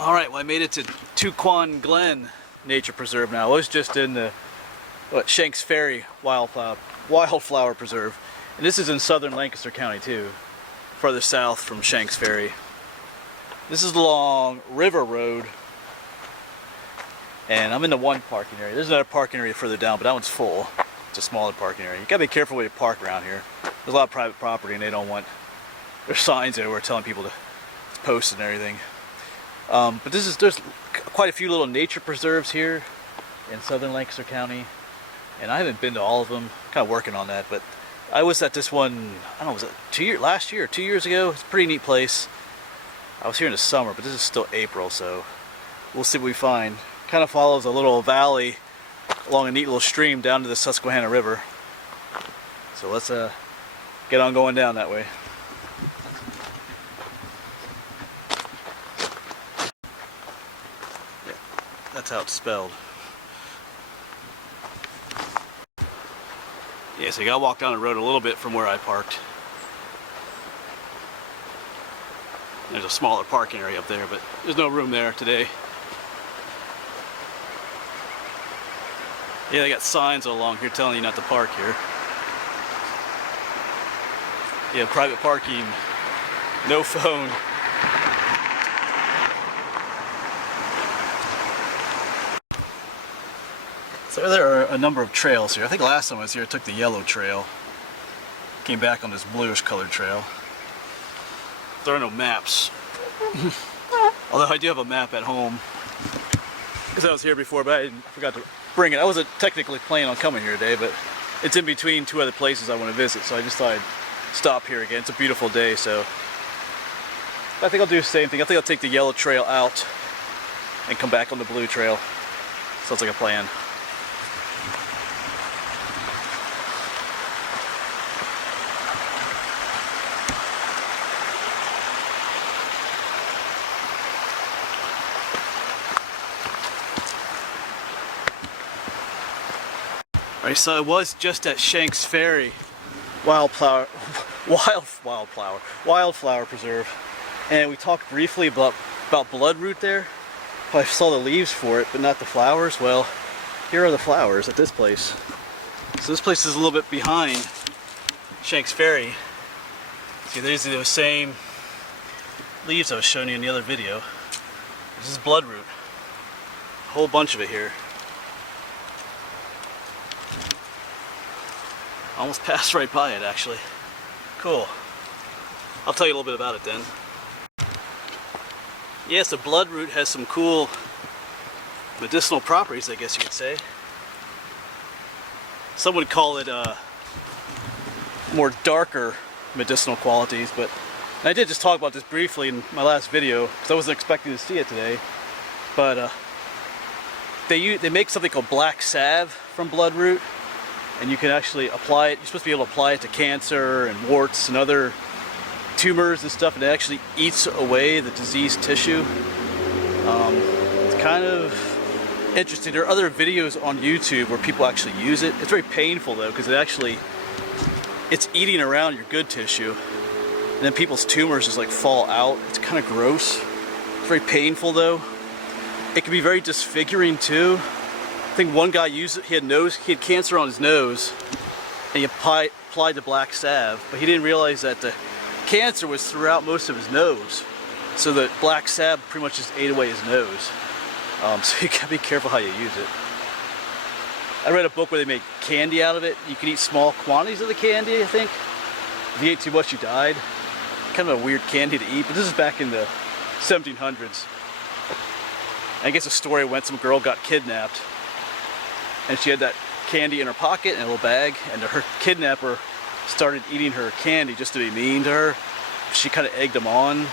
Alright, well I made it to Tucquan Glen Nature Preserve now. I was just in the Shanks Ferry Wildflower Preserve. And this is in southern Lancaster County too, farther south from Shanks Ferry. This is along River Road, and I'm in the one parking area. There's another parking area further down, but that one's full. It's a smaller parking area. You gotta be careful where you park around here. There's a lot of private property and they don't want, there's signs everywhere telling people to post and everything. But there's quite a few little nature preserves here in southern Lancaster County, and I haven't been to all of them. Kind of working on that, but I was at this one, I don't know, was it last year or 2 years ago? It's a pretty neat place. I was here in the summer, but this is still April, so we'll see what we find. Kind of follows a little valley along a neat little stream down to the Susquehanna River. So let's get on going down that way. Yeah, that's how it's spelled. Yeah, so you gotta walk down the road a little bit from where I parked. There's a smaller parking area up there, but there's no room there today. Yeah, they got signs along here telling you not to park here. Yeah, private parking, no phone. So there are a number of trails here. I think last time I was here I took the yellow trail. Came back on this bluish colored trail. There are no maps. Although I do have a map at home. Because I was here before, but I forgot to bring it. I wasn't technically planning on coming here today, but it's in between two other places I want to visit, so I just thought I'd stop here again. It's a beautiful day, so I think I'll do the same thing. I think I'll take the yellow trail out and come back on the blue trail. Sounds like a plan. Alright, so I was just at Shanks Ferry Wildflower Preserve, and we talked briefly about Bloodroot there. I saw the leaves for it, but not the flowers. Well, here are the flowers at this place. So this place is a little bit behind Shanks Ferry. See, there's those same leaves I was showing you in the other video. This is Bloodroot. A whole bunch of it here. Almost passed right by it, actually. Cool. I'll tell you a little bit about it then. Yes, the Bloodroot has some cool medicinal properties, I guess you could say. Some would call it more darker medicinal qualities, but I did just talk about this briefly in my last video because I wasn't expecting to see it today. But they make something called black salve from Bloodroot. And you can actually apply it. You're supposed to be able to apply it to cancer and warts and other tumors and stuff, and it actually eats away the diseased tissue. It's kind of interesting. There are other videos on YouTube where people actually use it. It's very painful though, because it's eating around your good tissue, and then people's tumors just like fall out. It's kind of gross. It's very painful though. It can be very disfiguring too. I think one guy used it, he had cancer on his nose, and he applied the black salve, but he didn't realize that the cancer was throughout most of his nose. So the black salve pretty much just ate away his nose. So you gotta be careful how you use it. I read a book where they make candy out of it. You can eat small quantities of the candy, I think. If you ate too much, you died. Kind of a weird candy to eat, but this is back in the 1700s. I guess the story went some girl got kidnapped, and she had that candy in her pocket in a little bag, and her kidnapper started eating her candy just to be mean to her. She kind of egged him on,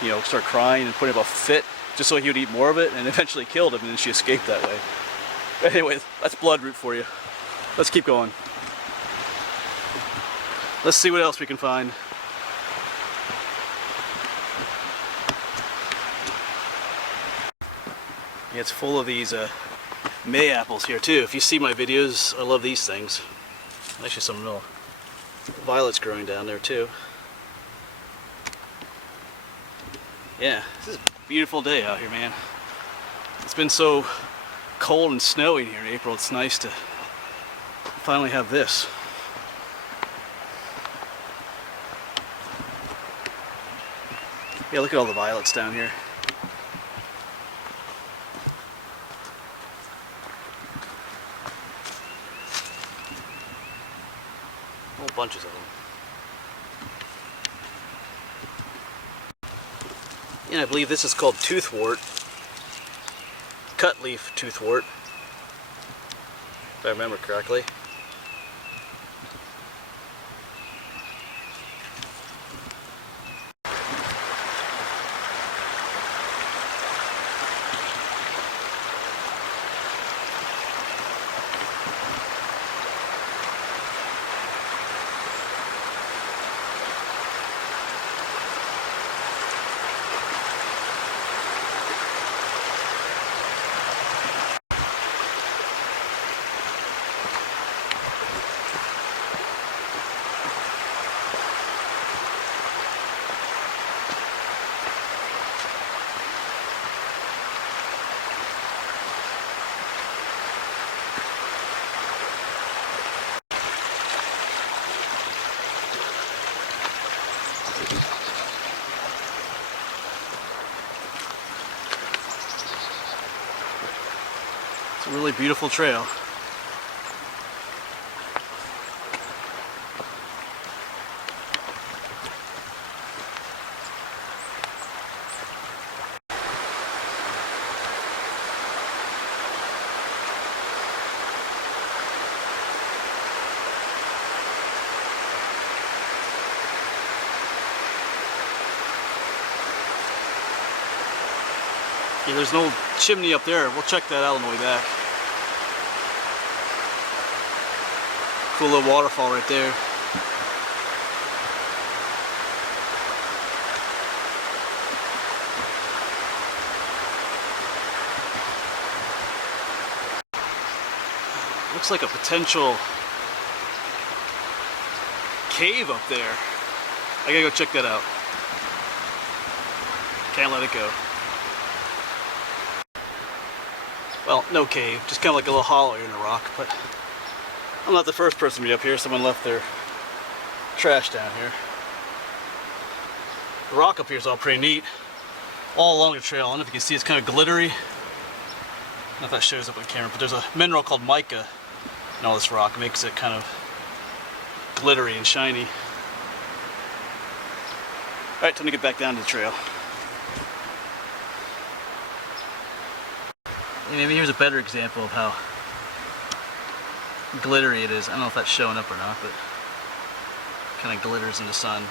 you know, started crying and putting up a fit just so he would eat more of it, and eventually killed him, and then she escaped that way. But anyway, that's Bloodroot for you. Let's keep going. Let's see what else we can find. Yeah, it's full of these May apples here too. If you see my videos, I love these things. Actually, some little violets growing down there too. Yeah, this is a beautiful day out here, man. It's been so cold and snowy here in April. It's nice to finally have this. Yeah, look at all the violets down here. Whole bunches of them. And I believe this is called toothwort. Cut leaf toothwort, if I remember correctly. It's a really beautiful trail. Yeah, there's an old chimney up there. We'll check that out on the way back. Cool little waterfall right there. Looks like a potential cave up there. I gotta go check that out. Can't let it go. Well, no cave, just kind of like a little hollow in a rock, but I'm not the first person to be up here. Someone left their trash down here. The rock up here is all pretty neat. All along the trail, I don't know if you can see, it's kind of glittery. I don't know if that shows up on camera, but there's a mineral called mica in all this rock. It makes it kind of glittery and shiny. Alright, time to get back down to the trail. Maybe here's a better example of how glittery it is. I don't know if that's showing up or not, but it kind of glitters in the sun.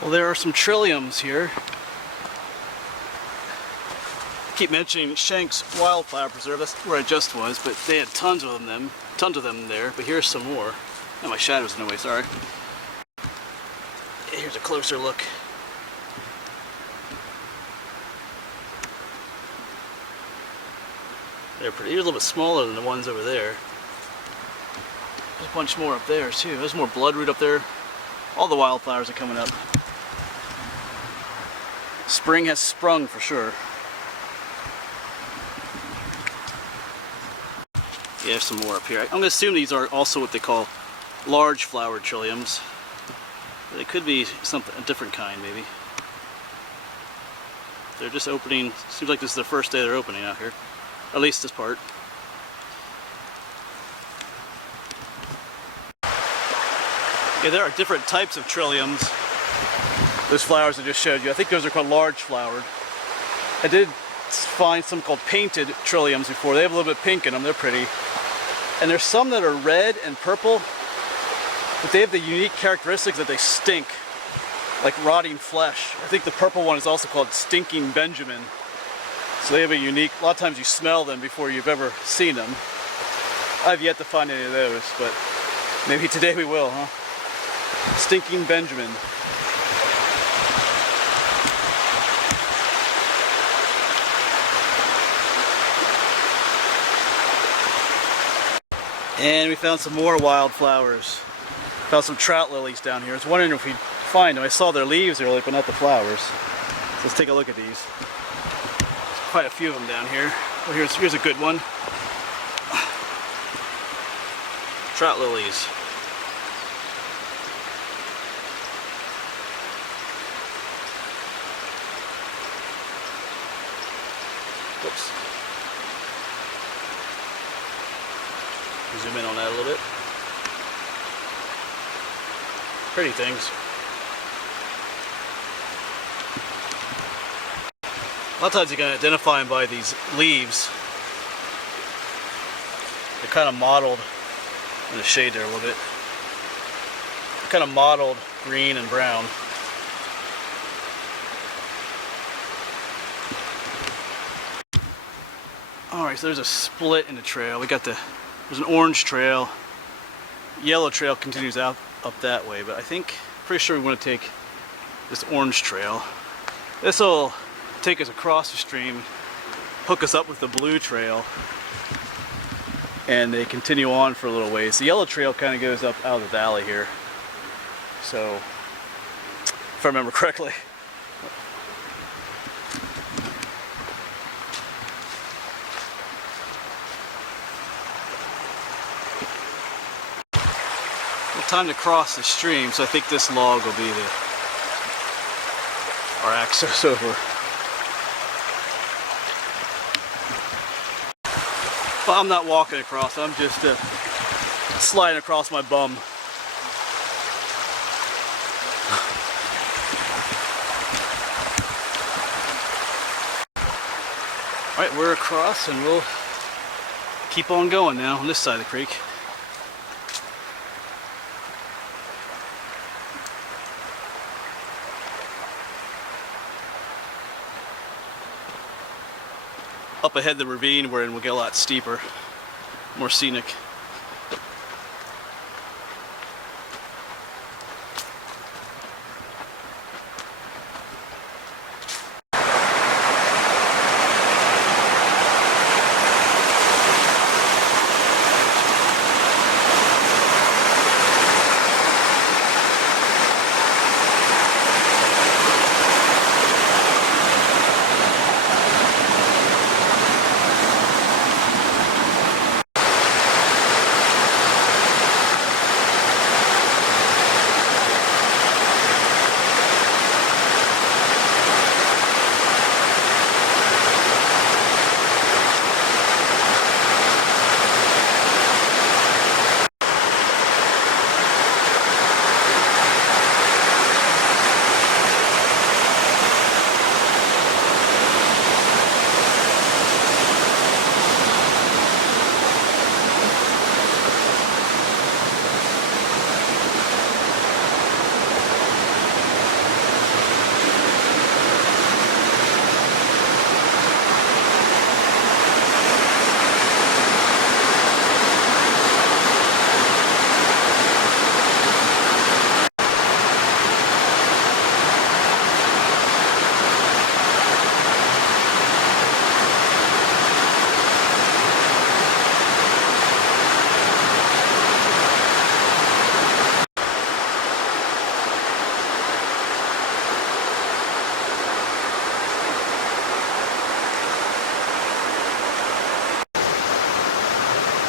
Well, there are some trilliums here. I keep mentioning Shank's Wildflower Preserve. That's where I just was, but they had tons of them there. But here's some more. Oh, my shadow's in the way. Sorry. Here's a closer look. They're pretty. They're a little bit smaller than the ones over there. There's a bunch more up there too. There's more bloodroot up there. All the wildflowers are coming up. Spring has sprung for sure. Yeah, there's some more up here. I'm going to assume these are also what they call large flowered trilliums. They could be something, a different kind maybe. They're just opening. Seems like this is the first day they're opening out here. At least this part. Yeah, there are different types of trilliums. Those flowers I just showed you, I think those are called large flowered. I did find some called painted trilliums before. They have a little bit of pink in them, they're pretty. And there's some that are red and purple, but they have the unique characteristics that they stink, like rotting flesh. I think the purple one is also called Stinking Benjamin. So they have a unique, a lot of times you smell them before you've ever seen them. I've yet to find any of those, but maybe today we will, huh? Stinking Benjamin. And we found some more wildflowers. Found some trout lilies down here. I was wondering if we'd find them. I saw their leaves earlier, but not the flowers. So let's take a look at these. There's quite a few of them down here. Well, here's a good one. Trout lilies. Whoops. Zoom in on that a little bit. Pretty things. A lot of times you can identify them by these leaves. They're kind of mottled. I'm going to shade there a little bit. They're kind of mottled green and brown. Alright, so there's a split in the trail. There's an orange trail. Yellow trail continues out up that way, but I think, pretty sure we want to take this orange trail. This will take us across the stream, hook us up with the blue trail, and they continue on for a little ways. The yellow trail kind of goes up out of the valley here. So, if I remember correctly. Time to cross the stream, so I think this log will be our access over. But I'm not walking across, I'm just sliding across my bum. Alright, we're across and we'll keep on going now on this side of the creek. Up ahead the ravine we're in will get a lot steeper, more scenic.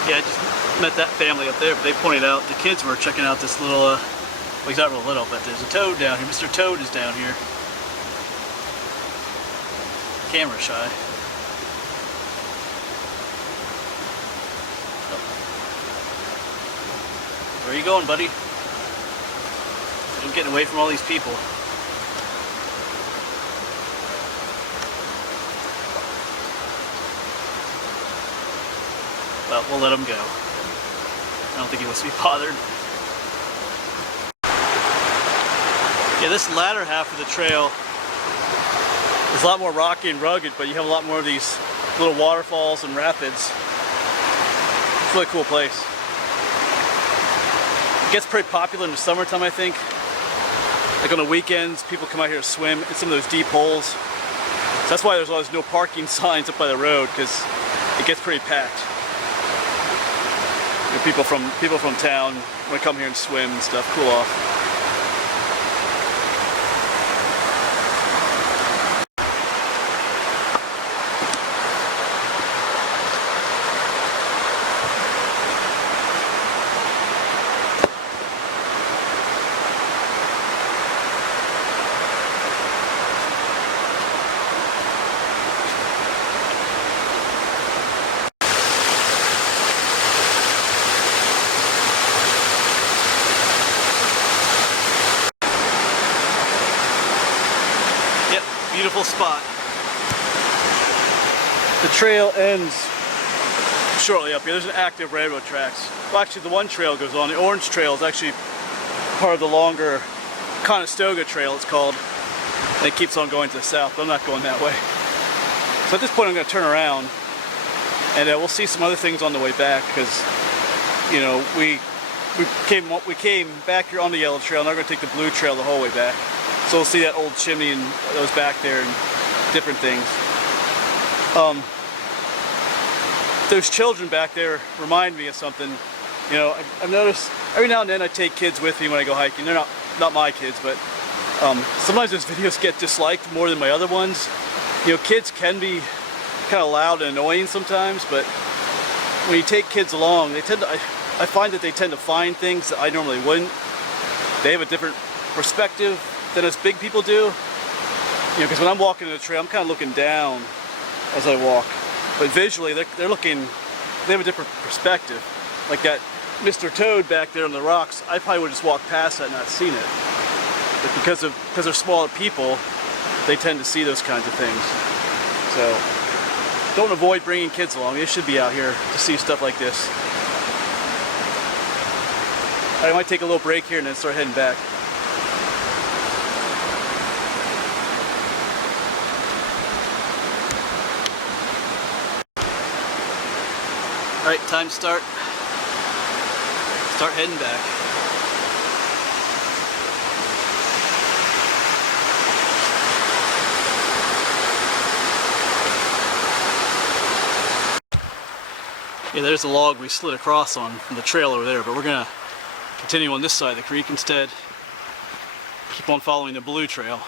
Yeah, I just met that family up there, but they pointed out, the kids were checking out this little, well, he's not real little, but there's a toad down here. Mr. Toad is down here. Camera shy. Oh. Where are you going, buddy? I'm getting away from all these people. Well, we'll let him go. I don't think he wants to be bothered. Yeah, this latter half of the trail is a lot more rocky and rugged, but you have a lot more of these little waterfalls and rapids. It's a really cool place. It gets pretty popular in the summertime, I think. Like on the weekends, people come out here to swim in some of those deep holes. So that's why there's always no parking signs up by the road, because it gets pretty packed. People from town want to come here and swim and stuff, cool off. Beautiful spot. The trail ends shortly up here. There's an active railroad tracks. Well, actually, the one trail goes on. The orange trail is actually part of the longer Conestoga Trail, it's called. And it keeps on going to the south, but I'm not going that way. So at this point, I'm going to turn around, and we'll see some other things on the way back, because, you know, we came back here on the yellow trail, and now we're going to take the blue trail the whole way back. So we'll see that old chimney and those back there and different things. Those children back there remind me of something. You know, I've noticed every now and then I take kids with me when I go hiking. They're not my kids, but sometimes those videos get disliked more than my other ones. You know, kids can be kind of loud and annoying sometimes, but when you take kids along, they tend to, I find that they tend to find things that I normally wouldn't. They have a different perspective than us big people do. You know, because when I'm walking in the trail, I'm kind of looking down as I walk. But visually, they're looking, they have a different perspective. Like that Mr. Toad back there on the rocks, I probably would have just walked past that and not seen it. But because they're smaller people, they tend to see those kinds of things. So don't avoid bringing kids along. They should be out here to see stuff like this. I might take a little break here and then start heading back. Alright, time to start heading back. Yeah, there's a log we slid across on from the trail over there, but we're gonna continue on this side of the creek instead. Keep on following the blue trail.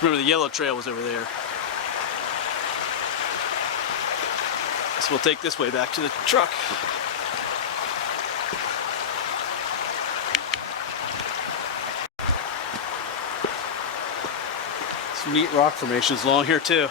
Remember, the yellow trail was over there. So we'll take this way back to the truck. Some neat rock formations along here too.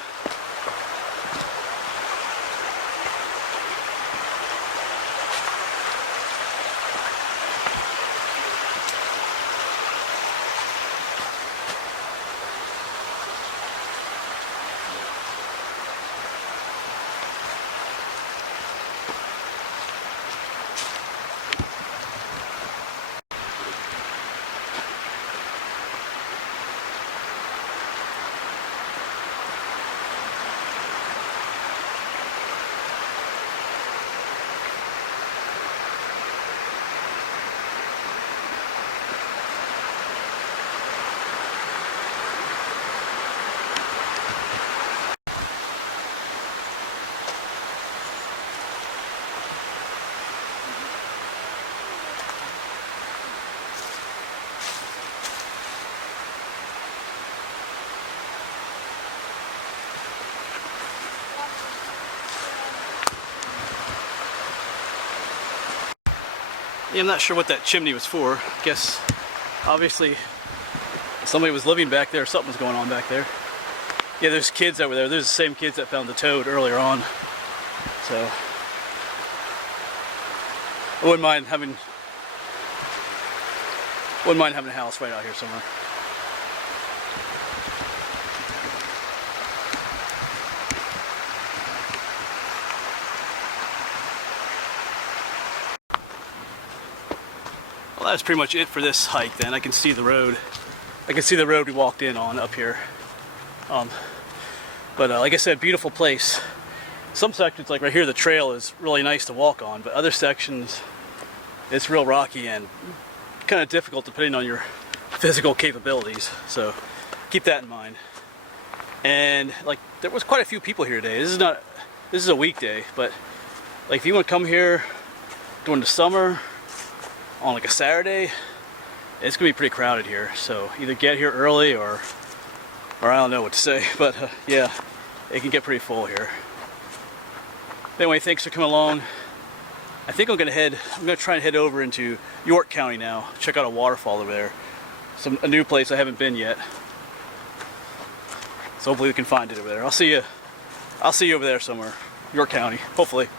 Yeah, I'm not sure what that chimney was for. I guess, obviously, somebody was living back there, something was going on back there. Yeah, there's kids over there. There's the same kids that found the toad earlier on. So, I wouldn't mind having a house right out here somewhere. Well, that's pretty much it for this hike then. I can see the road. I can see the road we walked in on up here. But like I said, beautiful place. Some sections, like right here, the trail is really nice to walk on, but other sections, it's real rocky and kind of difficult depending on your physical capabilities. So keep that in mind. And like, there was quite a few people here today. This is a weekday, but like if you want to come here during the summer on like a Saturday, it's gonna be pretty crowded here. So either get here early or I don't know what to say, but yeah, it can get pretty full here. Anyway, thanks for coming along. I think I'm gonna try and head over into York County now, check out a waterfall over there. A new place I haven't been yet. So hopefully we can find it over there. I'll see you over there somewhere, York County, hopefully.